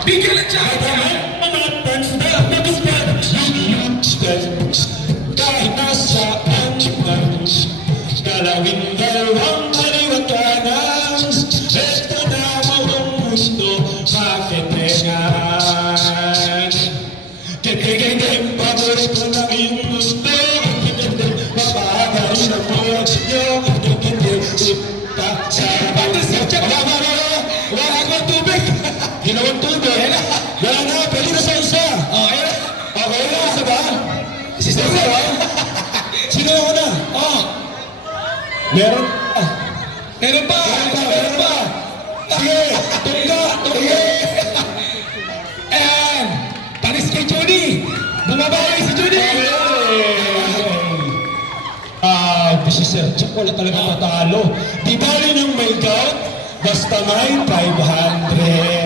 Bigyan lang siya! Kahit nasaan man, galawin dalawang maliwaganan. Ito na ang mundo, makitingan. Kitigin, paborito na iyong gusto. Kitigin, mapahagay na buwan nyo. Kitigin, ipa sa pagkasip. Wala akong tubig. Ginawang tubig. Wala na, pwede na sa isa. Okay na, isa ba? Sister ko, sino ako na? Meron pa. Meron pa! Meron pa. Sige, tungga. And, panis kay Judy! Bumabawi si Judy! Si Sir Chuck, wala talaga matalo. Di bali ng may gout, basta may 500.